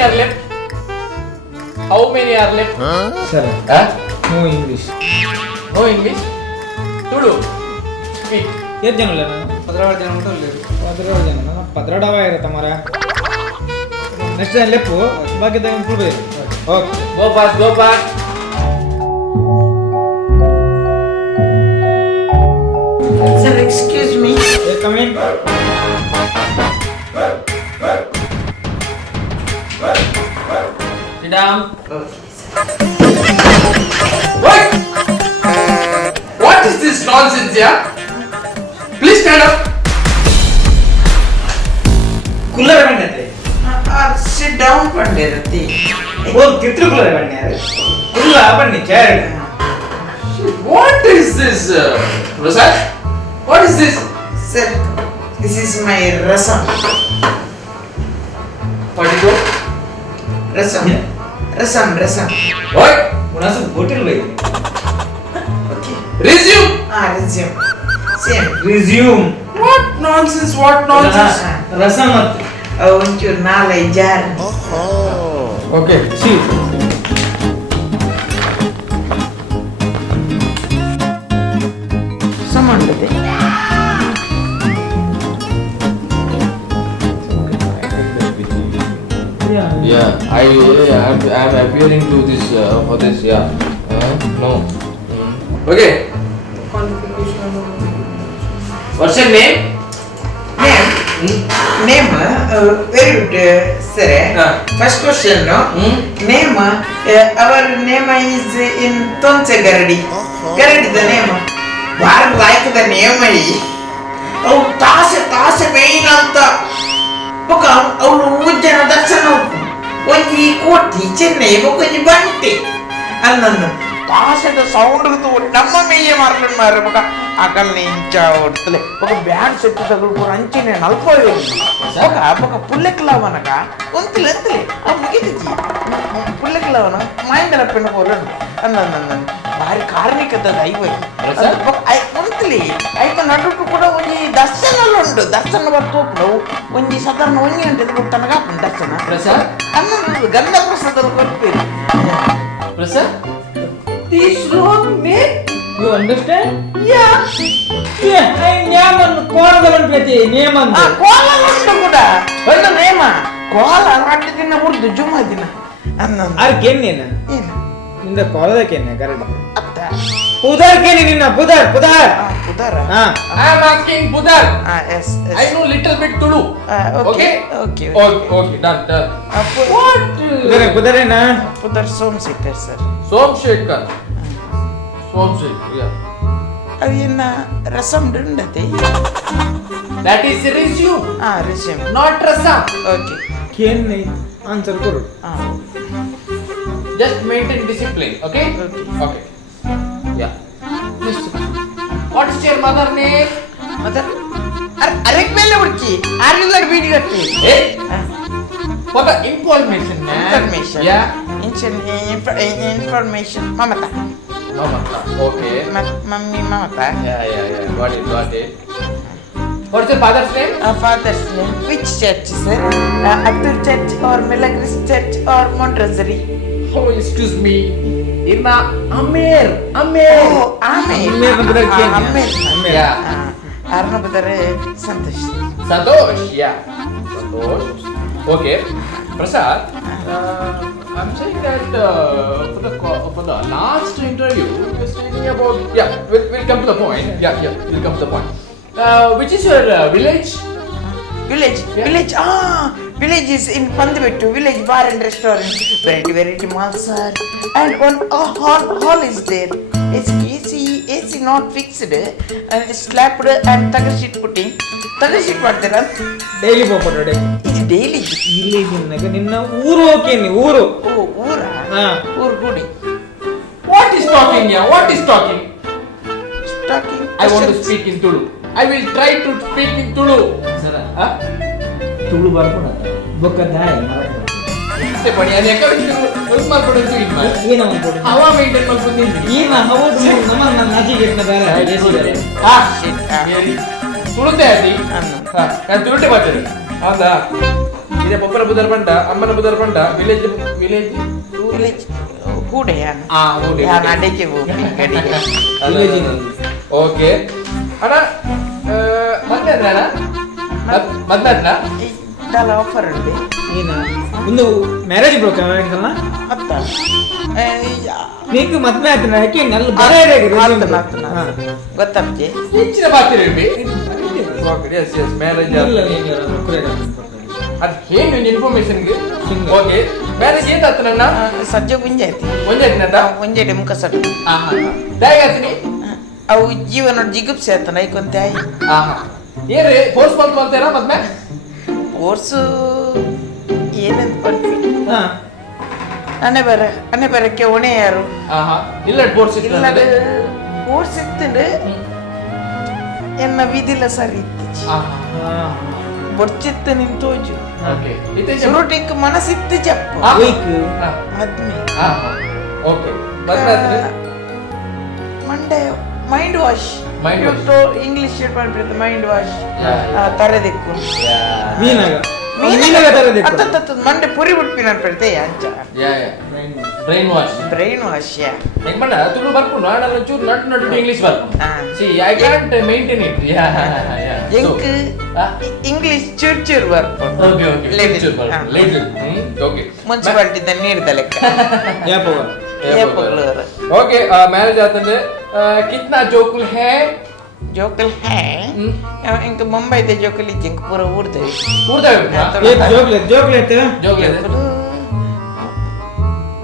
are left? How many are left? Seven. Huh? No English. No English? Tulu. Speak. ಎಷ್ಟು ಜನ ಇಲ್ಲ ನಾನು 17 ಜನ ಮಟ್ಟ ಇಲ್ಲ 17 ಜನ ನಾನು 17 ಇರುತ್ತೆ ಮರ ನೆಕ್ಸ್ಟ್ ಟೈಮ್ ಲೆಪ್ಪು ಬಾಕಿದಾಗ ಒಂದು ಫುಲ್ ಬರೀ okay Go fast, go fast. Sir, excuse me. Come in Sit down. Okay, What? What is this nonsense, yeah? Please stand up. ಕುಲ್ಲರ ಬಂದೈತೆ sit down, Pandirati. ಓ ಕಿತ್ರು ಕುಲ್ಲರ ಬನ್ನಿ ಕುಲ್ಲ ಬನ್ನಿ chair What is this, Prasad? What is this? Sir, this is my rasam. What is it? Rasam. Rasam. What? ಉಣಾಸ hotel ಬೈ Okay. Resume. Resume. Same. Resume What nonsense? What nonsense? ರಸ ಮತ್ತೆ ಒಂಚೂರು ನಾಳೆ ಜಾರ್. Okay. ಸಿ ಸಮಂಡದೆ. Yeah, I am appearing to this for this. Yeah. No. Okay. What's your name? Name, very good, sir. First question, no? Name, our name is in Tonse Garadi. Garadi the name. Why like the name? Oh, Tase main anta. Poka, oh, Mujana Dakshina. When he quote teacher name, okay, Bante. And then, Tase sound of the number may have marked Akali Chow. ఒక bad set తగులుకు రంచి నేను అల్పోయి ఒక పుల్లెక్లావనక కొంతలెంతలే ఆ ముగిదిజి పుల్లెక్లావన mind అపెన్న పోలను అన్న భారీ కార్మికత దైవై I కొంతలే ఐత నడుకు కూడా ಒಂಜಿ ದರ್ಶನಲುಂಡು ದರ್ಶನ ಬರ್ತೋಪು ಒಂಜಿ ಸಾಧಾರಣ ಒಂಜಿ ಗಂಟೆ ಕೊಟ್ಟನಗ ದರ್ಶನ Prasad? ಅನ್ನ ಗಂಧ ಪ್ರಸಾದಲು ಕೊಡ್ತೀರಿ Prasad? This wrong name? You understand ಯಾ ನೇಮನ್ನು ಕೋಲದವನ್ ಪ್ರತಿ ನೇಮನ್ನು ಕೋಲ ಉಂಟು ಕೂಡ ಒಂದು ನೇಮ ಕೋಲ ರಡ್ಡು ದಿನ ಉರ್ದು ಜುಮ್ಮ ದಿನ ಅನ್ನ ಅರ್ಕೆನ್ನೇನ ಏನು ನಿಂದ ಕೋಲದಕ್ಕೆನ್ನೆ ಕರೆಕ್ಟ್ ಅತ್ತ ಪುದರ್ಕೆನೆ ನಿನ್ನ ಪುದರ್ ಪುದರ ಹಾ I am asking Budar. Yes I know little bit Tulu. Okay Okay? Okay Okay, done. What? ಪುದರೇನಾ ಪುದರ್ Somashekhar sir Somshekhar. Somshekhar, yeah. ಅವೇನ ರಸಂ ಡುಂಡತೆ That is resume, resume not rasam. Okay ಕೇನ್ನೆ ಆನ್ಸರ್ ಕೊಡು Just maintain discipline, okay? Okay. Yeah. What is your mother name? ಮತ್ತೆ ಅರೆಕ್ ಮೇಲೆ ಹುಡುಕಿ ಆರ್ಯುಲರ್ ಬೀಡಿ ಗಟ್ಟಿ Hey? For the information, man. Information Yeah. Information Mamata Mamata. Okay. Mummy Mamata Yeah. Got it. What's your father's name? Father's name which church sir Attur church or Milagres church or Montessori Oh, excuse me. Inna Amir. Amir ಬಂದ್ರೆ ಕೇನ್ಯ? Amir. Yeah. ಆರ್ನ ಬದರೆ Santosh Santosh. Yeah. Santosh. Okay. Prasad. I'm saying that for the last interview, we were speaking about. Yeah. We'll come to the point. Yeah. We'll come to the point. Which is your village? Village is in Pandibettu, village bar and restaurant, very small sir, and one hall is there. It's AC not fixed, and it's slapped and tagar sheet ಮಾಡ್ತೀರಾ daily ಹೋಗ್ಬಿಟ್ಟು daily ಇದು daily ಇಲ್ಲಿ ನಿನ್ನ ಊರು ಹೋಗ್ತೀನಿ ಊರು ಊರ ಹಾ ಊರು ಗುಡಿ What is talking here? What is talking? talking I want to speak in Tulu. I will try to speak in Tulu. Sir Huh? Tulu ಬರ್ಕೊಡ ಬೊಕ್ಕದಾಯ Stay funny. I never will not put it in my. ಏನ ಅನ್ಕೊಡು How am I maintain my food in? ಏನ ಹೌದು ನಮ್ಮ ನನ್ನ ಅಜ್ಜಿಗೆ ಇಟ್ನ ಬೇರೆ ತುಳುತೆ ಅದಿ ಅನ್ನ ನಾನು ತುಳುಟೆ ಮಾಡ್ತೇನೆ ಹೌದಾ ಇದೆ ಪಪ್ಪನ ಬುದರ್ ಬಂಟ ಅಮ್ಮನ ಬುದರ್ ಬಂಟ ವಿಲೇಜ್ ವಿಲೇಜ್ ವಿಲೇಜ್ ಕೂಡೆಯಾನ ಓಕೆ ಯಾನ ಅಡಿಕೆ ಗಡಿಗೆ ಓಕೆ ಅಣ್ಣ ಮತ್ತೆ ಅಣ್ಣ ಮತ್ತೆ ಅಣ್ಣ ಇದೆಲ್ಲ ಆಫರ್ ಉಂಟು ಏನು ಒಂದು ಮ್ಯಾರೇಜ್ ಬ್ರೋಕರ್ ಅತ್ತ నీకు మధ్య యాಕೆ నల్ల ಗೊತ್ತಪ್ಪ ಹೆಚ್ಚಿನ ಬಾತಿರಬೇಕು ಎಸ್ ಎಸ್ ಮ್ಯಾರೇಜ್ ಅದು ಏನು ಇನ್ಫಾರ್ಮೇಶನ್ಗೆ ಓಕೆ ಮ್ಯಾರೇಜ್ ಏನಾಯ್ತು ನನ್ನ ಸಜ್ಜೆ ಗುಂಜಾಯ್ತಿ ಮುಂಜಾನೆ ಮುಖ ಸಟ್ ದಯಗಾತೀನಿ ಅವು ಜೀವನ ಜಿಗುಪ್ಸೆ ಆಯ್ತು ನೈಕೊಂತೆ ಆಯ್ ಏನ್ರಿ ಫೋರ್ಸ್ ಬಂದು ಮಾಡ್ತೀರಾ ಮದ್ಮೆ ಕೋರ್ಸು ಏನಂತ ಬರ್ತೀವಿ ಅನೆ ಬರಕ್ಕೆ ಹೊಣೆ ಯಾರು ಇಲ್ಲ ಬೋರ್ಸ್ ಇಲ್ಲ ಕೋರ್ಸ್ ಇತ್ತು ಎನ್ನ ವಿಧಿಲ್ಲ ಸರಿ ಬೊರ್ಚಿತ್ತು ನಿಂತೋಜು ಸುರುಟಿಕ್ ಮನಸ್ಸಿತ್ತು ಜಪ್ಪ ಮದ್ಮೆ ಮಂಡೆ ಮೈಂಡ್ ವಾಶ್ ಇಂಗ್ಲಿಷ್ ಮಾಡ್ಬಿಡ್ತು ಮೈಂಡ್ ವಾಶ್ ತರದಿಕ್ಕು ಮಂಡೆ ಪುರಿ ಬಿಡ್ಪಿ ನಡ್ಬಿಡ್ತೆ ಅಂಚ ಬ್ರೈನ್ ವಾಶ್ ಹೆಂಗ್ ಬಣ್ಣ ತುಳು ಬರ್ಕೊಂಡು ನಾಡಲ್ಲ ಚೂರು ನಟ್ ನಟ್ ಇಂಗ್ಲಿಷ್ ಬರ್ಕೊಂಡು see I can't maintain it ಎಂಕ್ ಇಂಗ್ಲಿಷ್ ಚೂರ್ ಚೂರ್ ಬರ್ಕೊಂಡು ಓಕೆ ಓಕೆ ಚೂರ್ ಬರ್ಕೊಂಡು ಲೇಜರ್ ಓಕೆ ಮುನ್ಸಿಪಾಲಿಟಿ ದ ನೀಡಿದ ಲೆಕ್ಕ ಓಕೆ ಮ್ಯಾರೇಜ್ ಆತಂದ್ರೆ ಕಿತ್ನಾ ಜೋಕುಲ್ ಹೇ जोकल है इनके मुंबई ते जोकल जिंक पूरा उड़ते ये जोकलेट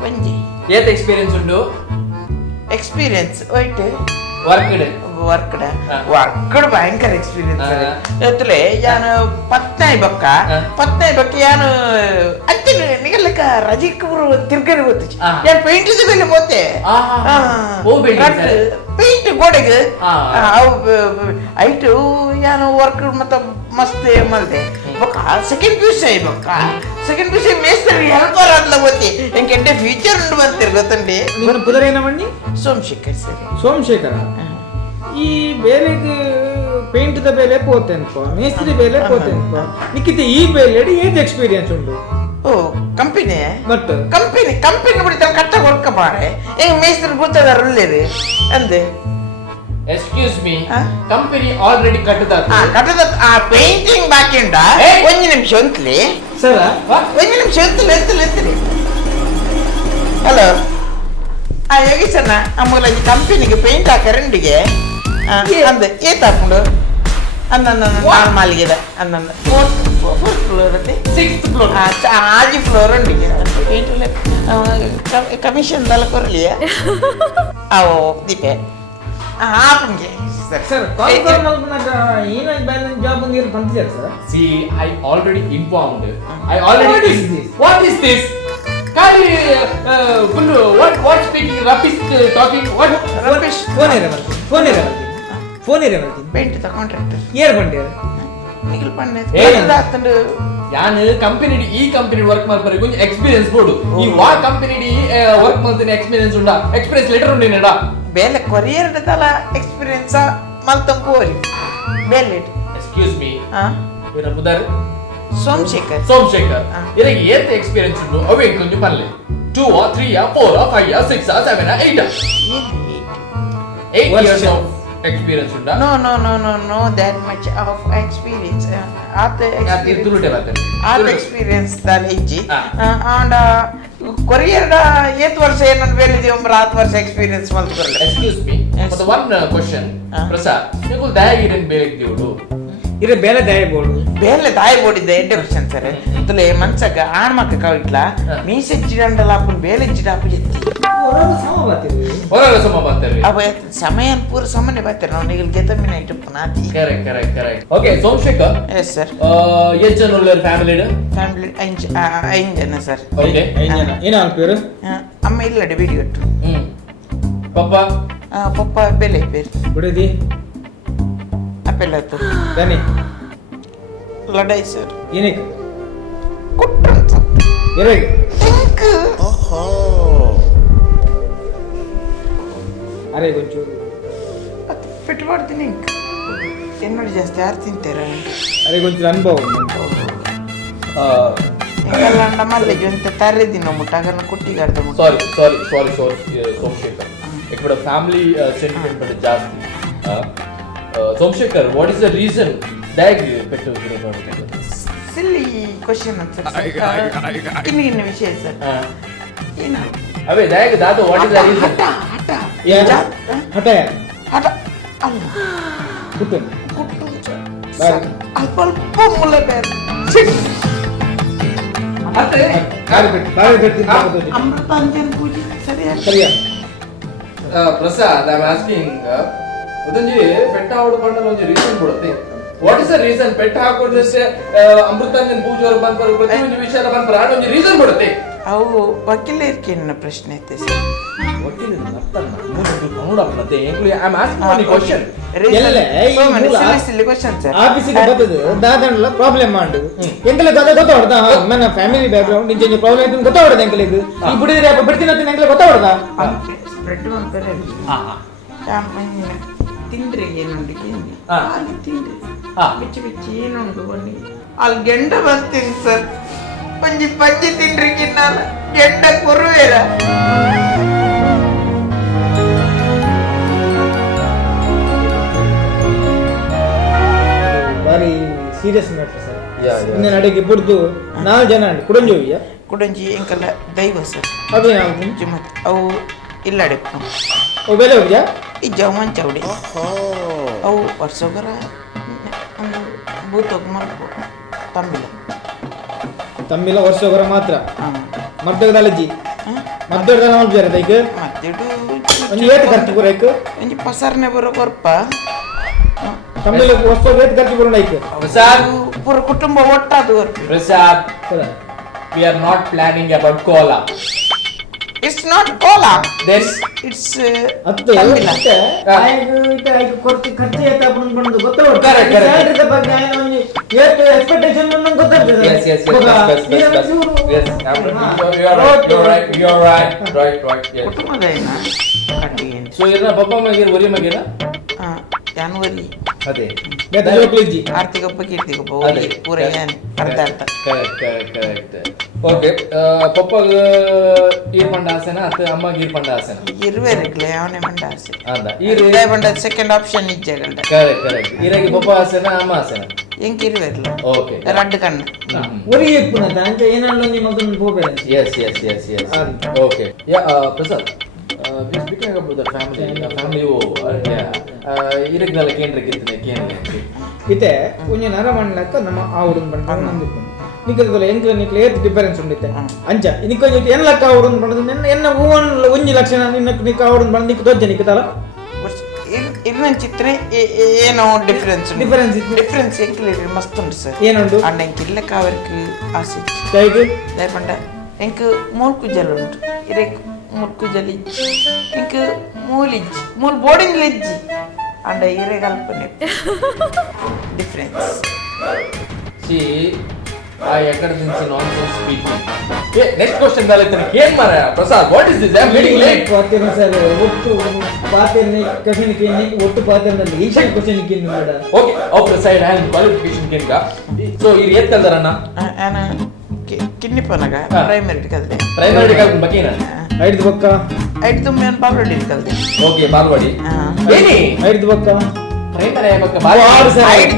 वंजी ये तो एक्सपीरियंस उंडो एक्सपीरियंस ओइट वर्कड भयंकर एक्सपीरियंस एतले यान पत्नाय बक्का यान अच्चन निगलक रजिक पूरा तिरगरे होतच यान पेंट दे बेले मोते ओ पेंट गोडेगे ಐಟು ಯಾನು ವರ್ಕ್ ಮತ್ತೆ ಮಸ್ತ್ ಮಲ್ದೆ ಬೊಕ್ಕ ಸೆಕೆಂಡ್ ಪಿ ಯು ಸಿ ಬೊಕ್ಕ ಸೆಕೆಂಡ್ ಪಿ ಯು ಸಿ ಮೇಸ್ತ್ರಿ ಹೆಲ್ಪರ್ ಅಂತ ಗೊತ್ತಿ ಎಂಕೆಂಟೆ ಫ್ಯೂಚರ್ ಉಂಟು ಬಂತಿರ್ ಗೊತ್ತಂಡಿ ನಿನ್ನ ಪುದರ್ ಏನವಣ್ಣಿ ಸೋಮಶೇಖರ್ ಸರ್ ಸೋಮಶೇಖರ ಈ ಬೇಲೆಗೆ ಪೇಂಟ್ ದ ಬೇಲೆ ಪೋತೆ ಅನ್ಕೋ ಮೇಸ್ತ್ರಿ ಬೇಲೆ ಪೋತೆ ಅನ್ಕೋ ನಿಕ್ಕಿತ ಈ ಬೇಲೆಡಿ ಏತ್ ಎಕ್ಸ್ಪೀರಿಯನ್ಸ್ ಉಂಟು ಓ ಕಂಪನಿ ಮತ್ತೆ ಕಂಪನಿ ಬಿಡಿತ ಕಟ್ಟ ಕೊಡ್ಕ ಬಾರೆ ಹೆಂಗ ಮೇಸ್ತ್ರಿ ಬುತ್ತದಾರ ಉಳ್ಳೇರಿ ಅಂದೆ ಎಕ್ಸ್ಕ್ಯೂಸ್ ಮೀ ಕಂಪನಿ ಆಲ್ರೆಡಿ ಕಟ್ಟದ ಪೇಂಟಿಂಗ್ ಬಾಕಿ ಉಂಟಾ ಒಂದು ನಿಮಿಷ ಅಂತಲಿ ಸರ ಒಂದು ನಿಮಿಷ ಎತ್ತಲಿ ಹಲೋ ಯೋಗೀಶಣ್ಣ ಅಮ್ಮಲ ಈ ಕಂಪನಿಗೆ ಪೇಂಟ್ ಹಾಕರಂಡಿಗೆ ಅಂದೆ ಏತ್ ಹಾಕೊಂಡು ಅಂದ ಮಾಲಿಗೆದ ಅಂದ ಫೋರ್ತ್ ಫ್ಲೋರ್ ಸಿಕ್ಸ್ತ್ ಫ್ಲೋರ್ ಆಜಿ ಫ್ಲೋರ್ ಉಂಡಿಗೆ ಕಮಿಷನ್ ದಲ್ಲ ಕೊರಲಿಯ ಅವು ದೀಪೆ ಆಪಂಗೆ ಸರ್ ಕಾಲ್ ಮಲ್ಪನಾಗ ಏನ ಬ್ಯಾಲೆನ್ಸ್ ಜಾಬ್ ನೀರು ಬಂತಿದ್ದಾರೆ sir see I already informed what is this ಕಾಲಿ ಫುಲ್ what speaking rubbish talking what rubbish phone ಇರೇ ಬರ್ತೀನಿ ಪೇಂಟ್ ದ ಕಾಂಟ್ರಾಕ್ಟರ್ ಏರ್ ಬಂದಿರ ನಿಖಿಲ್ ಪಣ್ಣೆ ಆತಂಡು ಯಾನು ಕಂಪನಿ ಈ ಕಂಪನಿ ವರ್ಕ್ ಮಾಡ್ತಾರೆ ಕೊಂಚ ಎಕ್ಸ್ಪೀರಿಯನ್ಸ್ ಬೋಡು ಈ ವಾ ಕಂಪನಿ ವರ್ಕ್ ಮಾಡ್ತೀನಿ ಎಕ್ಸ್ಪೀರಿಯನ್ಸ್ ಉಂಡಾ ಎಕ್ಸ್ಪೀರಿಯನ್ಸ್ ಲೆಟರ್ ಉಂಡೇನಡಾ ಬೇಲೆ ಕೊರಿಯರ್ ದಲ್ಲ ಎಕ್ಸ್ಪೀರಿಯನ್ಸ್ ಮಲ್ತಂ ಕೋರಿ ಬೇಲೆ ಎಕ್ಸ್ಕ್ಯೂಸ್ ಮೀ ಇವರ ಮುದರ್ ಸೋಮಶೇಖರ್ ಇದಕ್ಕೆ ಏತ್ ಎಕ್ಸ್ಪೀರಿಯನ್ಸ್ ಉಂಟು ಅವೇ ಕೊಂಚ ಪಲ್ಲೆ 2 or 3 or 4 or 5 or 6 or 7 or 8 years of experience unda no that much of experience experience dal hijji and courier da 8 ವರ್ಷ ಏನನ್ ಬೇಲಿದಿ ಒಂಬರ 10 ವರ್ಷ ಎಕ್ಸ್ಪೀರಿಯನ್ಸ್ ಮಾಡ್ತಿರಲ್ಲ excuse me for the one question prasad ನೀವು ದಯಾಗಿರನ್ ಬೇಲಿದಿಯೋಡು ಇರೆ ಬೇಲೆ ದಾಯ ಬೋಡಿದ್ದೆ ಎಡ್ಡೆ ಕ್ವಶನ್ ಸರ್ ತುಲೆ ಮನ್ಸಗ ಆಣ್ಮಕ್ಕ ಕವಿಟ್ಲ ಮೀಸೆಜ್ಜಿಡಂಡಲ ಅಪ್ಪನ್ ಬೇಲೆ ಜಿಡಾಪು ಎತ್ತಿ ಹೊರಗ ಸಮ ಬರ್ತಾರೆ ಅವ ಸಮಯ ಪೂರ ಸಮನೆ ಬರ್ತಾರೆ ನಾವು ನಿಗಲ್ ಗೆತಮಿನ ಇಟ್ಟು ನಾತಿ correct okay Somashekhar yes sir ಎಷ್ಟು ಜನ ಉಳ್ಳಾರ ಫ್ಯಾಮಿಲಿ 5 ಜನ ಸರ್ ಓಕೆ 5 ಜನ ಏನು ಅವನ ಪೇರು ಅಮ್ಮ ಇಲ್ಲ ಡೆಬಿಟ್ ಗಟ್ಟು ಪಪ್ಪ ಬೆಲೆ ಪೇರು ಬಿಡದಿ ಅಪ್ಪೆಲ್ಲತ್ತು ಬನ್ನಿ ಲಡಾಯಿ ಸರ್ ಏನಕ್ಕೆ ಕೊಟ್ರಂತ ಎರೆಗೆ ಅರೆ ಗೊಂಚೂರು ಫಿಟ್ ಮಾಡ್ತೀನಿ ಎನ್ನೋಡಿ ಜಾಸ್ತಿ ಯಾರು ತಿಂತಾರ ಅರೆ ಗೊಂಚೂರು ಅನುಭವ Enggak male jonte tare dino mutagan kutti garda mut. Sorry, Somshekar. Ekvada family sentiment bade jaasti. Somshekar, what is the reason that pettu guru? Silly question answer. Ini ವಿಷಯ ಸರ್. ಏನು? Abe that what is the reason? ಹಠ ಅಲ್ಲ. ಕುಟ್ಟು sir. ಅಲ್ಪ ಮುಲ್ಲ ಬೇರೆ. ಮತ್ತೆ ಅಮೃತಾಂಜನ್ ಪೂಜೆ ಸರಿಯಾಗಿ Prasad I am asking ಒಂದೊಂದು ಪೆಟ್ಟ ಹಾಡು ಬಂಡಲ್ಲಿ ಒಂದು ರೀಸನ್ ಕೊಡುತ್ತೆ ವಾಟ್ ಇಸ್ ದ ರೀಸನ್ ಪೆಟ್ಟ ಹಾಕೋದಕ್ಕೆ ಅಮೃತಾಂಜನ್ ಪೂಜೆ ಅವರು ಬಂದ್ಬರು ಪ್ರತಿಯೊಂದು ವಿಷಯ ಬಂದ್ಬರು ಆಡ ಒಂದು ರೀಸನ್ ಕೊಡುತ್ತೆ ಅವು ವಕೀಲರಿಗೆ ಏನು ಪ್ರಶ್ನೆ ಐತೆ ಸರ್ ವಕೀಲ ಅರ್ಥ ಕನ್ನಡ ಮತ್ತೆ I am asking one question ಆಫೀಸಿಗೆ ಬರ್ತದೆ ದಾದಣ್ಣ ಪ್ರಾಬ್ಲಮ್ ಮಾಡು ಎಂಕಲೆ ಗೊತ್ತಾವಡ್ದ ನನ್ನ ಫ್ಯಾಮಿಲಿ ಬ್ಯಾಕ್ ಗ್ರೌಂಡ್ ನಿಂಚೆ ಪ್ರಾಬ್ಲಮ್ ಐತೆ ಗೊತ್ತಾವಡ್ದ ಎಂಕಲಿಗೆ ಈ ಬಿಡಿದ್ರೆ ಅಪ್ಪ ಬಿಡ್ತೀನಿ ಅಂತ ಎಂಕಲೆ ಗೊತ್ತಾವಡ್ದ ಬ್ರೆಡ್ ಮಾಡ್ತಾರೆ ತಿಂಡ್ರಿ ಏನುಂಡು ಅಲ್ಲಿ ತಿಂಡ್ರಿ ಬಿಚ್ಚಿ ಬಿಚ್ಚಿ ಏನುಂಡು ಬನ್ನಿ ಅಲ್ಲಿ ಗೆಂಡ ಬರ್ತೀನಿ ಸರ್ ಪಂಜಿ ಪಂಜಿ ತಿಂಡ್ರಿ ಕಿನ್ನಲ್ಲ ಗೆಂಡ ಕೊರುವೇರ ಬಾರಿ ಸೀರಿಯಸ್ ಮ್ಯಾಟರ್ ಸರ್ ಇನ್ನೇ ನಡಿಗೆ ಬಿಡ್ದು 4 ಜನ ಕುಡಂಜೋವಿಯ ಕುಡಂಜಿ ಎಂಕಲ್ಲ ದೈವ ಸರ್ ಅದು ನಾವು ಮತ್ತೆ ಅವು ಇಲ್ಲಾಡೆ ಅವು ಬೆಲೆ ಹೋಗ್ಯಾ ಈ ಜವನ್ ಚೌಡಿ ಅವು ವರ್ಷಗರ ಒಂದು ಭೂತೋಗ ಮಾಡ್ಕೊ ತಮ್ಮಿಲ ವರ್ಷಗರ ಮಾತ್ರ ಮದ್ದಗದಲ್ಲಜ್ಜಿ ಮದ್ದಗದಲ್ಲ ಮಾಡ್ಬಿಯಾರ ದೈಕ ಮತ್ತಿಡು ಒಂದು ಏಟ್ ಖರ್ಚು ಬರೈಕು ಒಂಜಿ ಪಸರ್ನೆ ಬರೋ ಕೊರ್ಪ ತಮ್ಮಿಲ ವರ್ಷ ಏಟ್ ಖರ್ಚು ಬರೋಣ ಐಕ ಪ್ರಸಾದ್ ಪೂರ ಕುಟುಂಬ ಒಟ್ಟಾದು ವರ್ಪ Prasad we are not planning about cola it's not cola this it's ಅತ್ತೆ ಮತ್ತೆ ಆಯ್ತು ಕೊರ್ತಿ ಖರ್ಚು ಏತ ಅಪ್ಪನ ಬಂದು ಗೊತ್ತಾವಡ Correct. ಸ್ಯಾಲರಿ ಬಗ್ಗೆ ಆಯ್ನ ಒಂದು ಏಟ್ ಎಕ್ಸ್ಪೆಕ್ಟೇಷನ್ ನನಗೆ ಗೊತ್ತಾಗ್ತದೆ yes you're right yes ಕುಟುಂಬದ ಏನ ಕಟ್ಟಿಗೆ so ಇದನ್ನ ಪಪ್ಪ ಮಗಿರ ಒರಿ ಮಗಿರ ಜಾನುವರಿ ಅದೇ ಬೇತ ಜೋಕ್ಲಿಜ್ಜಿ ಆರ್ತಿಗೊಬ್ಬ ಕೀರ್ತಿಗೊಬ್ಬ ಒಲಿ ಪೂರ ಏನ್ ಅರ್ಧ ಅರ್ಧ ಕರೆಕ್ಟ್ ಓಕೆ ಪಪ್ಪ ಈರ್ ಪಂಡ ಆಸೆನಾ ಅಥವಾ ಅಮ್ಮ ಗೀರ್ ಪಂಡ ಆಸೆನಾ ಇರುವೆರಿಗ್ಲೆ ಅವನೇ ಮಂಡ ಆಸೆ ಅಂದ ಇರುವೆ ಮಂಡ ಸೆಕೆಂಡ್ ಆಪ್ಷನ್ ಇಜ್ಜಗಲ್ಡ ಕರೆಕ್ಟ್ ಇರಾಗಿ ಪಪ್ಪ ಆಸೆನಾ ಅಮ್ಮ ಆಸೆನಾ ಎಂಕ ಇರುವೆರ್ಲ ಓಕೆ ರಡ್ಡು ಕಣ್ಣು ಒರಿ ಇಪ್ಪುನತ ಅಂತ ಏನಲ್ಲ ನಿಮ್ಮ ಮಗನ ಹೋಗಬೇಡ yes okay yeah prasad we speaking about the family ಇರಗ್ನಲ್ಲ ಕೇಂದ್ರಕ್ಕಿರ್ತನೆ ಕೇಂದ್ರ ಇತೆ ಒಂಜಿ ನರಮಣ್ಣಕ್ಕ ನಮ್ಮ ಆವುಡನ್ ಬಂಡ ನಂದಿಪ್ಪು ನಿಕದಲ ಎಂಕ್ಲ ನಿಕ್ಲ ಏತ್ ಡಿಫರೆನ್ಸ್ ಉಂಡಿತೆ ಅಂಚ ನಿಕೊಂಜಿ ಎನ್ನಲಕ್ಕ ಆವುಡನ್ ಬಂಡ ಎನ್ನ ಹೂವನ್ ಒಂಜಿ ಲಕ್ಷಣ ನಿನ್ನಕ್ ನಿಕ ಆವುಡನ್ ಬಂಡ ನಿಕ ದೊಜ್ಜ ನಿಕತಲ ಇನ್ನ ಚಿತ್ರ ಏನೋ ಡಿಫರೆನ್ಸ್ ಎಂಕ್ಲ ಮಸ್ತ್ ಉಂಟು ಸರ್ ಏನುಂಡು ಅಣ್ಣ ಎಂಕಿಲ್ಲಕ್ಕ ಅವർക്ക് ಆಸೆ ಕೈಗೆ ಲೇಪಂಡ ಎಂಕ್ ಮೂಲ್ಕುಜಲ್ ಉಂಟು ಇರೆಕ್ ಮೂಲ್ಕುಜಲ್ ಇಜ್ಜಿ ಎಂಕ್ ಮೂಲಿಜ್ಜಿ ಮೂಲ್ ಬೋರ್ಡಿಂಗ್ ಲಿಜ್ಜಿ ಅಂಡ ಇರೆ ಕಲ್ಪನೆ ಡಿಫರೆನ್ಸ್ ಸಿ ಆ ಎಕಡೆ ದಿನಸಿ ನಾನ್ಸೆನ್ಸ್ ಸ್ಪೀಕಿಂಗ್ ನೆಕ್ಸ್ಟ್ ಕ್ವೆಶ್ಚನ್ ದಾಲೆ ಕೇನ್ ಮಾರ Prasad what is this I am meeting late ಪಾತಿನ ಸರ್ ಒಟ್ಟು ಪಾತಿನ ಕ್ವೆಶ್ಚನ್ ಕೇನಿ ಒಟ್ಟು ಪಾತಿನಲ್ಲಿ ಏಷನ್ ಕ್ವೆಶ್ಚನ್ ಕೇನಿ ಮಾಡ okay outside hand qualification ಕೇನ್ಗ ಸೊ ಈ ಏತ್ ಕಲ್ದರಣ್ಣ ಆನ ಕಿನ್ನಿಪನಗ ಪ್ರೈಮರಿ ಕಲ್ದೆ ಕಲ್ ಬಕೀನ ಐದು ಬಕ್ಕ ಐದು ತುಮ್ಮೇನ್ ಬಾಲ್ವಾಡಿ ಕಲ್ದೆ ಓಕೆ ಬಾಲ್ವಾಡಿ ಏನಿ ಐದು ಬಕ್ಕ ಪ್ರೈಮರಿ ಬಕ್ಕ ಬಾಲ್ ಸರ್ ಐದು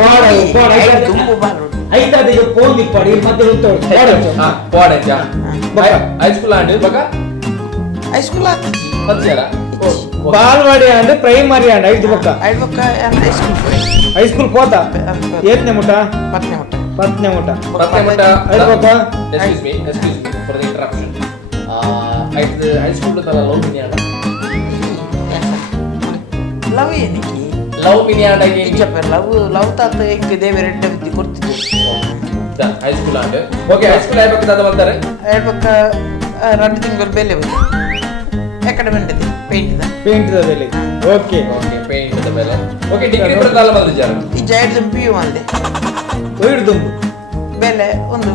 ತುಂಬು ಬಾಲ್ವಾಡಿ ಐತಾದ ಈಗ ಫೋನ್ ನಿಪ್ಪಾಡಿ ಮತ್ತೆ ಉತ್ತೋಡು ಪಾಡೆಂಜ ಹೈಸ್ಕೂಲ್ ಆಂಡ್ ಬಕ ಹೈಸ್ಕೂಲ್ ಆತಿ ಪಂಚಾರ ಬಾಲ್ವಾಡಿ ಅಂಡ್ ಪ್ರೈಮರಿ ಅಂಡ್ ಐದು ಬಕ್ಕ ಹೈಸ್ಕೂಲ್ ಪೋತ ಏತ್ನೆ ಮುಟ ಪತ್ನೆ ಮುಟ ಐದು ಬಕ್ಕ excuse me for the interruption high school Tala love mini and love ಏನಕ್ಕೆ ಲವ್ ಮಿನಿ ಆಂಡ ಲವ್ ತಾತ ಹೆಂಗೆ ದೇವರ ಎಡ್ಡ ಬಿದ್ದು ಕೊಡ್ತಿದ್ದೆ ಹೈಸ್ಕೂಲ್ ಆಂಡ್ ಓಕೆ ಹೈಸ್ಕೂಲ್ ಆಯ್ಬೇಕು ದಾದ ಬಂತಾರೆ ಹೇಳ್ಬೇಕ 2 ತಿಂಗಳು ಬೆಲೆ ಬಂದು ಎಕಡೆ ಬಂದಿದೆ ಪೇಂಟ್ ದ ಬೆಲೆ ಓಕೆ ಪೇಂಟ್ ದ ಬೆಲೆ ಓಕೆ ಡಿಗ್ರಿ ಬರದಾಲ ಬಂದ ಜಾರ ಈ ಜೈಡ್ ಪಿಯು ಅಂದೆ ಒಯ್ಡ್ದುಂಬು ಬೆಲೆ ಒಂದು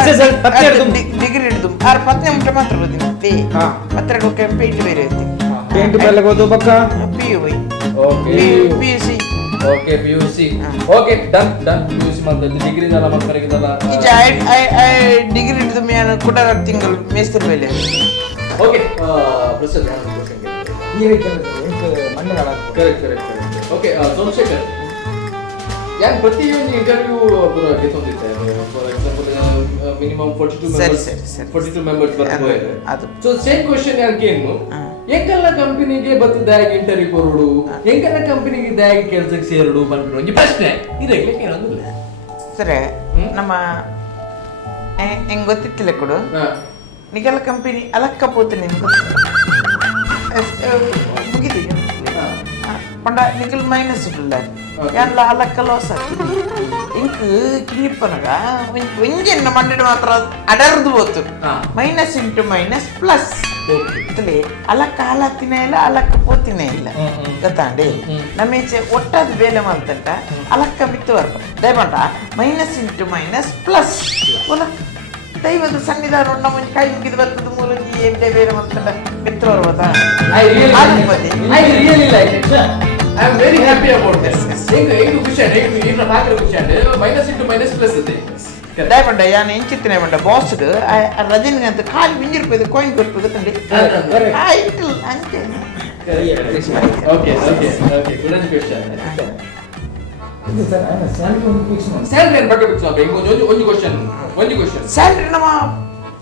SSL 12 ಡಿಗ್ರಿ ಹಿಡಿದು 10 ಮುಟ್ಟ ಮಾತ್ರ ಬಂದಿನಿ ಪೇ 12 ಓಕೆ ಪೇಂಟ್ ಬೇರೆ ಇರ್ತೀನಿ ಪೇಂಟ್ ಬೆಲೆ ಗೋದು ಬಕ್ಕ PU bye okay PUC okay PUC okay done PUC ಮತ್ತೆ ಡಿಗ್ರಿ ದಲ್ಲ ಮತ್ತೆ ಕರೆಗಿದಲ್ಲ ಈ ಜೈಡ್ ಐ ಡಿಗ್ರಿ ಅದು ಮೇನ್ ಕೂಡ ತಿಂಗಳು ಮೇಸ್ತಿರ್ ಮೇಲೆ ಓಕೆ ಪ್ರಸಾದ್ ನಾನು ಕ್ವೆಶ್ಚನ್ ಕರೆಕ್ಟ್ ಓಕೆ ಸೋಮಶೇಖರ್ ಯಾನ್ ಪ್ರತಿಯೊಂದು ಇಂಟರ್ವ್ಯೂ ಪೂರ ಗೆತ್ತೊಂದಿತ್ತೆ ಫಾರ್ ಎಕ್ಸಾಂಪಲ್ ಮಿನಿಮಮ್ 42 ಮೆಂಬರ್ಸ್ ಬರ್ತಾರೆ ಅದು ಸೊ ಸೇಮ್ ಕ್ವೆಶ್ಚನ್ ಯಾನ್ ಕೇನು ಎಂಕಲ್ಲ ಕಂಪನಿಗೆ ಬತ್ತು ದಾಗಿ ಇಂಟರ್ವ್ಯೂ ಕೊರೋಡು ಎಂಕಲ್ಲ ಕಂಪನಿಗೆ ದಾಗಿ ಕೆಲಸಕ್ಕೆ ಸೇರೋಡು ಬಂದ್ರು ಈ ಪ್ರಶ್ನೆ ಇರಕ್ಕೆ ಏನಂದಿಲ್ಲ ಸರಿ ನಮ್ಮ ಹೆಂಗ್ ಗೊತ್ತಿತ್ತಿಲ್ಲ ಕೊಡು ನಿಗಲ ಕಂಪನಿ ಅಲಕ್ಕ ಪೋತೀನಿ ಮುಗಿದು ಪಂಡ ನಿಗಲ್ ಮೈನಸ್ ಇಲ್ಲ ಎಲ್ಲ ಅಲಕ್ಕ ಲಾಸ್ ಆಗ್ತದೆ ಇಂಕ್ ಕಿಲಿಪ್ಪನಗ ಒಂಜೆನ್ನ ಮಂಡಳಿ ಮಾತ್ರ ಅಡರ್ದು ಹೋತು ಮೈನಸ್ ಇಂಟು ಮೈನಸ್ ಪ್ಲಸ್ ಅಲಕ್ಕ ಹಾಲತ್ತಿನ ಇಲ್ಲ ಅಲಕ್ಕ ಪೋತಿನ ಇಲ್ಲ ಗೊತ್ತಾಂಡಿ ನಮ್ಮೀಚೆ ಒಟ್ಟಾದ ಬೇಲೆ ಮಾಡ್ತಂಟ ಅಲಕ್ಕ ಬಿತ್ತು ಬರ್ಪ ದಯಮಾಡ ಮೈನಸ್ ಇಂಟು ಮೈನಸ್ ಪ್ಲಸ್ ದೈವದ ಸನ್ನಿಧಾನ ನಮ್ಮ ಕೈ ಮುಗಿದು ಬರ್ತದ ಮೂಲಂಗಿ ಎಂಟೆ ಬೇರೆ ಮಾಡ್ತಂಡ ಬಿತ್ತು ಬರ್ಬೋದಾ I am very happy about this. Engu question, engu hacker question. Minus into minus plus ಇದೆ. ದಯಮಾಡ ಯಾನು ಎಂಚಿತ್ತಿನ ಮಂಡ ಬಾಸ್ದು ರಜನಿಗೆ ಅಂತ ಖಾಲಿ ಮಿಂಜಿ ರೂಪಾಯಿ ಕಾಯಿನ್ ಕೊಟ್ಟು ಗೊತ್ತಂడి ಆಯ್ತು ಅಂತೆ ಓಕೆ ಗುಡ್ ಕ್ವೆಶ್ಚನ್ ಇದು ಸರ್ ಸ್ಯಾಲರಿ ಒಂದು ಫಿಕ್ಸ್ ಮಾಡಿ ಸ್ಯಾಲರಿ ಏನು ಬಗ್ಗೆ ಫಿಕ್ಸ್ ಮಾಡಬೇಕು ಒಂದು ಕ್ವೆಶ್ಚನ್ ಸ್ಯಾಲರಿ ನಮ್ಮ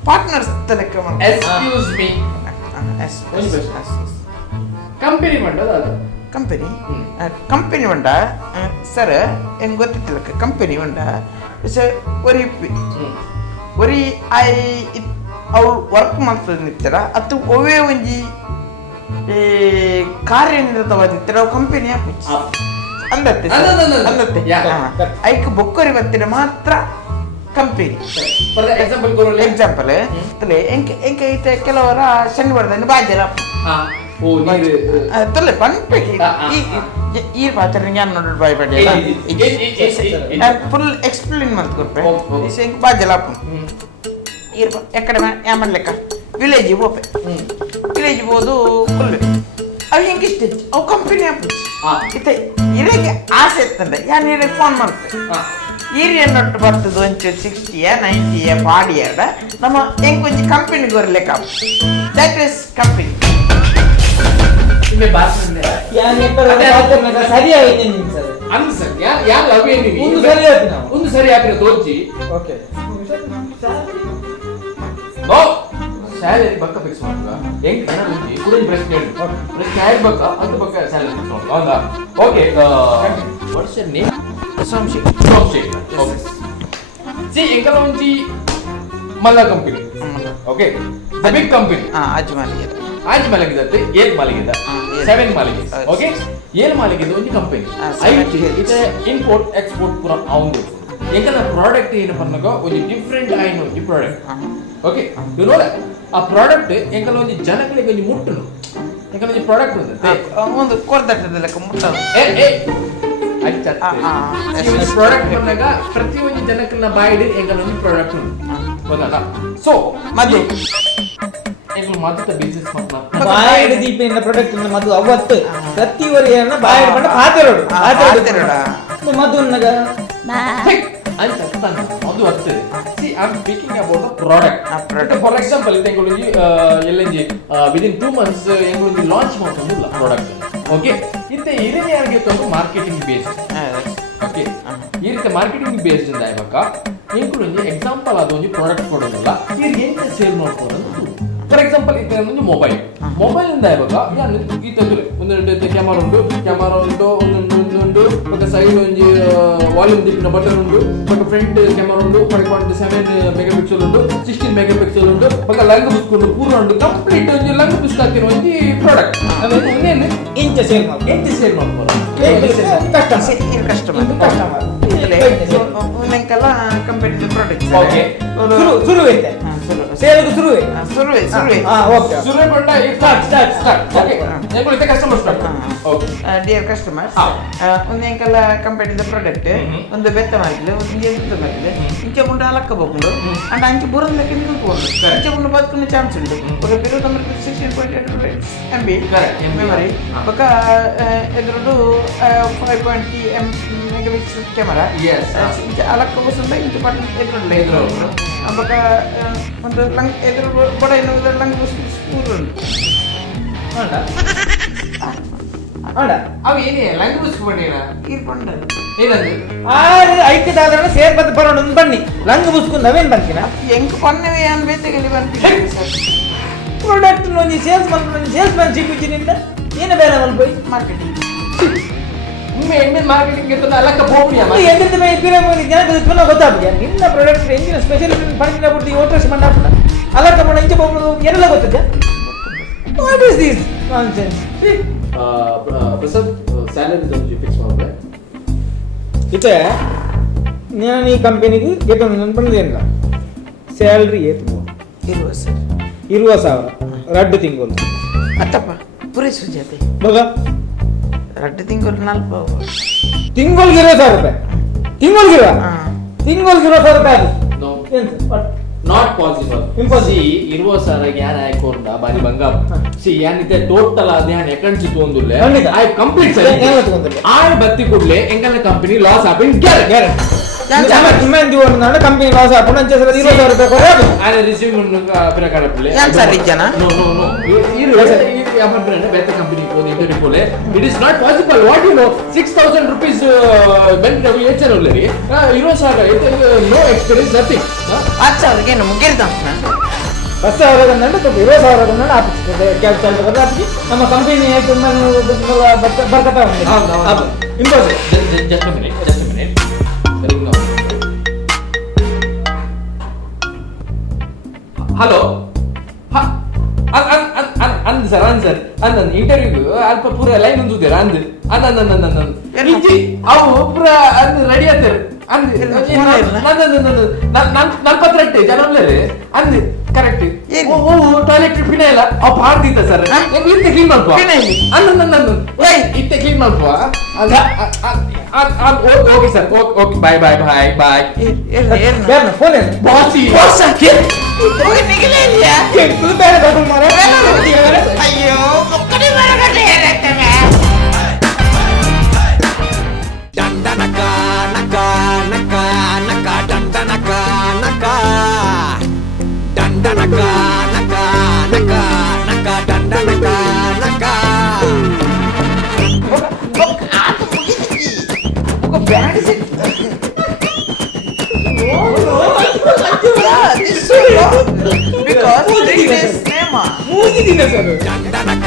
ಪಾರ್ಟ್ನರ್ಸ್ ತಲೆಕ್ಕೆ ಮಾಡಿ ಎಕ್ಸ್ಕ್ಯೂಸ್ ಮೀ ಕಂಪನಿ ಮಂಡದ ಅದು ಕಂಪನಿ ಉಂಡ ಸರ್ ಹೆಂಗೆ ಗೊತ್ತಿತ್ತಿಲ್ಲ ಕಂಪನಿ ಉಂಡ ಒರಿ ಅವ್ರು ವರ್ಕ್ ಮಾಡ್ತದ ನಿಂತಾರ ಅದು ಒವೇ ಒಂಜಿ ಕಾರ್ಯನಿರತವಾದಿತ್ತರ ಅವು ಕಂಪನಿ ಅಂದತ್ತೆ ಐಕ್ ಬೊಕ್ಕರಿ ಬರ್ತೀರ ಮಾತ್ರ ಕಂಪನಿ ಎಕ್ಸಾಂಪಲ್ ಎಂಕ ಐತೆ ಕೆಲವರ ಶನಿವಾರದಲ್ಲಿ ಬಾಜರ ತೊಲೆ ಪನ್ಪೇಕಿ ಈ ಪಾತ್ರ ഞാൻ ನೋಡೋದು ಭಯಪಡಿ ಫುಲ್ ಎಕ್ಸ್ಪ್ಲೇನ್ ಮಾಡ್ತ ಕೊಡ್ಪೆ ಇಸೆಂಕ್ ಬಾಜಲಾಪು ಇರ್ಪ ಎಕ್ಕಡೆ ಯಾ ಮಾಡ್ಲೆಕ್ಕ ವಿಲೇಜ್ ಹೋಪೆ ವಿಲೇಜ್ ಹೋದು ಫುಲ್ ಅವು ಹೆಂಗೆ ಇಷ್ಟ ಅವು ಕಂಪನಿ ಆಪು ಇತ್ತೆ ಇರಕ್ಕೆ ಆಸೆ ಇರ್ತಂಡೆ ಯಾರು ಇರಕ್ಕೆ ಫೋನ್ ಮಾಡ್ತೆ ಈರಿಯನ್ನೊಟ್ಟು ಬರ್ತದೆ ಒಂಚು 60 90 ಪಾಡಿಯಾಡ ನಮ್ಮ ಹೆಂಗೆ ಕೊಂಚ ಕಂಪನಿಗೆ ಬರಲೆಕ್ಕ ದಟ್ ಈಸ್ ಕಂಪನಿ ನಿಮಗೆ ಬಾರ್ಸಂದೆ ಯಾನ್ ಎಪ್ಪರ ಪಾತ್ರನಗ ಸರಿಯಾಗಿದೆ ನಿನ್ ಸರ್ ಅಂದ ಸರ್ ಯಾ ಲವ್ ಏನಿ ಒಂದು ಸರಿ ಆಯ್ತು ನಾವು ಒಂದು ಸರಿ ಹಾಕಿರ ತೋಜಿ ಓಕೆ ನೋ ಸ್ಯಾಲರಿ ಬಕ್ಕ ಫಿಕ್ಸ್ ಮಾಡುವ ಹೆಂಗ್ ಕಣ ಉಂಟಿ ಕುಡಿನ ಪ್ರಶ್ನೆ ಹೇಳಿ ಪ್ರಶ್ನೆ ಆಯ್ತು ಬಕ್ಕ ಅದು ಬಕ್ಕ ಸ್ಯಾಲರಿ ಫಿಕ್ಸ್ ಮಾಡುವ ಹೌದಾ okay what's your name Somashekhar ಸಿ ಎಂಕಲ ಒಂಜಿ ಮಲ್ಲ company okay the big company ಆಜ್ ಮಲಗಿದತ್ತೆ 7 ಮಲಗಿದ 7 ಮಲಗಿದ ಓಕೆ 7 ಮಲಗಿದ ಒಂದು ಕಂಪನಿ ಇದು ಇಂಪೋರ್ಟ್ ಎಕ್ಸ್ಪೋರ್ಟ್ ಪೂರ ಅವಂದು ಎಂಕಲ ಪ್ರಾಡಕ್ಟ್ ಏನು ಪನ್ನಗ ಒಂದು ಡಿಫರೆಂಟ್ ಐನ್ ಒಂದು product okay you know that ಆ ಪ್ರಾಡಕ್ಟ್ ಎಂಕಲ ಒಂದು ಜನಗಳಿಗೆ ಒಂದು ಮುಟ್ಟನು ಎಂಕಲ ಒಂದು ಪ್ರಾಡಕ್ಟ್ ಒಂದು ಕೊರ್ದಟ್ಟದಲ್ಲ ಮುಟ್ಟ ಪ್ರಾಡಕ್ಟ್ ಪನ್ನಗ ಪ್ರತಿಯೊಂದು ಜನಕ್ಕನ್ನ ಬಾಯಿಡಿ ಎಂಕಲ ಒಂದು ಪ್ರಾಡಕ್ಟ್ ಗೊತ್ತಲ್ಲ ಸೊ ಮದು ಎಂಕಲು ಮಾತ್ರ ಬಿಸಿನೆಸ್ ಮಾಡ್ತಾರೆ ಬಾಯಿಡ್ ದೀಪಿನ ಪ್ರಾಡಕ್ಟ್ ಮದು ಅವತ್ತು ಪ್ರತಿವರಿಯನ್ನ ಬಾಯಿಡ್ ಬಂದ ಪಾತೆರೋಡು ಮದುನ್ನಗ ಅಂತ ಅದು ಅರ್ಥ see I am speaking about the product for example ಎಂಕಲು ಎಲ್ಲೆಂಜಿ ವಿದಿನ್ 2 ಮಂತ್ಸ್ ಎಂಕಲು ಲಾಂಚ್ ಮಾಡ್ಕೊಂಡಿಲ್ಲ ಪ್ರಾಡಕ್ಟ್ ಓಕೆ ಇಂತ ಇರೇನೆ ಯಾರಿಗೆ ತಂದು ಮಾರ್ಕೆಟಿಂಗ್ ಬೇಸ್ಡ್ ಓಕೆ ಈ ರೀತಿ ಮಾರ್ಕೆಟಿಂಗ್ ಬೇಸ್ಡ್ ಇಂದ ಇವಾಗ ಎಂಕಲು ಎಕ್ಸಾಂಪಲ್ ಅದು ಒಂದು ಪ್ರಾಡಕ್ಟ್ ಕೊಡೋದಿಲ್ಲ ಇವ್ರಿಗೆ ಎಂತ ಸೇಲ್ ಮಾಡ್ಕೊಳ್ಳೋದು ಫಾರ್ ಎಕ್ಸಾಂಪಲ್ ಇದು ಮೊಬೈಲ್ ಇಂದ ಇವಾಗ ಯಾರು ಈ ತಂದ್ರೆ ಒಂದು ಕ್ಯಾಮರಾ ಉಂಟು ಒಂದೊಂದು ಮತ್ತೆ ಸೈಡ್ ಒಂದು ವಾಲ್ಯೂಮ್ ದಿಕ್ಕಿನ ಬಟನ್ ಉಂಟು ಮತ್ತೆ ಫ್ರಂಟ್ ಕ್ಯಾಮರಾ ಉಂಟು 5.7 ಮೆಗಾ ಪಿಕ್ಸೆಲ್ ಉಂಟು 16 ಮೆಗಾ ಪಿಕ್ಸೆಲ್ ಉಂಟು ಮತ್ತೆ ಲಂಗ್ ಬುಸ್ಕೊಂಡು ಪೂರ ಉಂಟು ಕಂಪ್ಲೀಟ್ ಒಂದು ಲಂಗ್ ಬುಸ್ಕ್ ಹಾಕಿರೋ ಒಂದು ಪ್ರಾಡಕ್ಟ್ ಇನ್ನೇನು ಎಂತ ಸೇಲ್ ಮಾಡ್ಬೋದು ಕಸ್ಟಮರ್ ಉನ್ನೆಂಕಲ್ಲ ಕಂಪನಿ ಪ್ರಾಡಕ್ಟ್ ಓಕೆ ಶುರು ಐತೆ ಸೇಲ್ಗೆ ಶುರು ಓಕೆ ಶುರು ಬಂದ ಸ್ಟಾರ್ಟ್ ಓಕೆ ಎಂಕಲು customer start okay dear customers ಉನ್ನೆಂಕಲ್ಲ ಕಂಪನಿ ಪ್ರಾಡಕ್ಟ್ ಒಂದು ಬೆತ್ತ ಮಾಡಿಲ್ಲ ಒಂದು ಎಂತ ಮಾಡಿಲ್ಲ ಇಂಚೆ ಮುಂದೆ ಅಲಕ್ಕ ಬೋಕೊಂಡು ಅಂಡ್ ಅಂಚೆ ಬುರಂದಕ್ಕೆ ನಿಲ್ಕೊಂಡು ಇಂಚೆ ಮುಂದೆ ಬದುಕುವ ಚಾನ್ಸ್ ಉಂಟು ఒక పిల్లలు 16.8 MB మెమరీ ఒక ఎదురుడు 5.3 English camera. Yes. Alak ko sunda itu pan itu leher. Apakah untuk lang itu pada ini udah lang turun. Ada. Ada. ಅವ ಏನೇ ಲಂಗ್ ಬಣ್ಣಿನ Irpanda. ಏನದು ಐಕ್ಯದಾದ್ರನ್ನ ಸೇರ್ಪತ್ತು ಬರೋಣ ಒಂದು ಬನ್ನಿ ಲಂಗ್ ಬುಸ್ಕೊಂಡು ಅವೇನು ಬಂತಿನ Yang panneve yang bete kali banti. Product ನೋಡಿ sales man ಸಿಕ್ಕಿಚಿನಿಂದ ಏನು ಬೇರೆ ಮಲ್ಪೋಯ್ Marketing. ಒಮ್ಮೆ ಎಣ್ಣೆ ಮಾರ್ಕೆಟಿಂಗ್ ಇರ್ತದೆ ಅಲ್ಲಕ್ಕ ಹೋಗ್ಬಿಡಿ ಎಂತ ಪಿರಮಿ ಜನಕ್ಕೆ ಉತ್ಪನ್ನ ಗೊತ್ತಾಗ್ಬಿಡಿ ನಿನ್ನ ಪ್ರಾಡಕ್ಟ್ ಎಂಜಿನ ಸ್ಪೆಷಲಿಸ್ಟ್ ಪಂಚಿನ ಬಿಟ್ಟು ಓಟ್ರೇಷ್ ಮಾಡಾಪುಡ ಅಲ್ಲಕ್ಕ ಬಣ್ಣ ಇಂಚೆ ಹೋಗ್ಬೋದು ಎಲ್ಲ ಗೊತ್ತಿದೆ what is this nonsense Prasad salary ಒಂದು ಫಿಕ್ಸ್ ಮಾಡ್ರೆ ಇತ್ತೆ ನಾನು ಈ ಕಂಪನಿಗೆ ಗೆಟ್ಟೊಂದು ನನ್ನ ಬಂದೇನಿಲ್ಲ ಸ್ಯಾಲ್ರಿ ಏತು Irwasar. 20,000 ರಡ್ಡು ತಿಂಗಳು Atapa. Pure sujate. ಮಗ Radde tinggal nalpa. ತಿಂಗಳಿಗೆ 20,000 ರೂಪಾಯಿ ತಿಂಗಳಿಗೆ ತಿಂಗಳಿಗೆ 20,000 ರೂಪಾಯಿ ಅದು ನೋ ಏನು ಸರ್ ನಾಟ್ ಪಾಸಿಬಲ್ Impossible. ಇರುವ ಸರ್ ಯಾನ್ ಆಯ್ಕೊಂಡ ಬಾರಿ ಬಂಗ ಸಿ ಯಾನಿದೆ ಟೋಟಲ್ ಅದ್ಯಾನ್ ಅಕೌಂಟ್ಸ್ ತೊಂದುಲ್ಲೆ ಖಂಡಿತ. ಐ ಕಂಪ್ಲೀಟ್ ಸರ್ ಏನು ತೊಂದಿಲ್ಲ ಆಳ್ ಬತ್ತಿ ಕೊಡ್ಲೆ ಎಂಗಲ ಕಂಪನಿ ಲಾಸ್ ಆಪಿನ್ ಗ್ಯಾರಂಟಿ ನಾನು ಕಂಪನಿ ಲಾಸ್ ಹಾಕೊಂಡು ಅಂಚೆ ಸಲ 20,000 ರೂಪಾಯಿ ಕೊಡೋದು ಆನೆ ರಿಸ್ಯೂಮ್ ಪ್ರಕಾರ ಪ್ಲೇ Yan sari jana. No no no ಇರು ಯಾಪನ್ ಬೇರೆ ಕಂಪನಿ ಹೋದ ಇಂಟರ್ವ್ಯೂ ಕೊಲೆ it is not possible what you know 6,000 rupees bent ಎಚರ್ ಒಳ್ಳೆರಿ ಇರೋ sir no experience nothing Acha again mungkin dah. 10,000 ನಂಡು 20,000 ನಂಡು ಆಪಿಸ್ತದೆ ಕ್ಯಾಪಿಟಲ್ ಬರ್ತದೆ ಅದಕ್ಕೆ ನಮ್ಮ ಕಂಪನಿ ತುಂಬಾ ಬರ್ಕತಾ ఉంది ಅದು impossible just a minute hello ಅಂದ್ ಸರ್ ಅಂದ್ ಇಂಟರ್ವ್ಯೂ ಅಲ್ಪ ಪೂರ ಲೈನ್ ಉಂದುದೇರ ಅಂದ್ ಇಜ್ಜಿ ಅವು ಪೂರ ಅಂದ್ ರೆಡಿ ಆತೇರು ಅಂದ್ ನನ್ನ ಪತ್ರ ಇಟ್ಟೆ ಜನಮ್ಲೇರಿ ಅಂದ್ ಕರೆಕ್ಟ್ ಟಾಯ್ಲೆಟ್ ಫಿನಾ ಇಲ್ಲ ಅವ್ ಪಾಡ್ದಿದ್ದ ಸರ್ ಇತ್ತೆ ಕ್ಲೀನ್ ಮಾಡ್ಕೋ ಇತ್ತೆ ಕ್ಲೀನ್ ಮಾಡ್ಕೋ ಓಕೆ ಸರ್ ಓಕೆ ಬಾಯ್ ಬಾಯ್ ಬಾಯ್ ಬಾಯ್ ಫೋನ್ ಏನು ಬಾಸಿ Oke nikile dia. ಇದು ಬೇರೆ ಡಬಲ್ ಮಾರ Ayo, bukan mana kan dia datang. Dandanaka naka naka naka dandanaka naka dandanaka naka naka naka dandanaka naka Aku begini. Bukan bad sih. Yeah, this is so long. Because this is Nema. ಮೂಗಿದಿನ sir dandanaka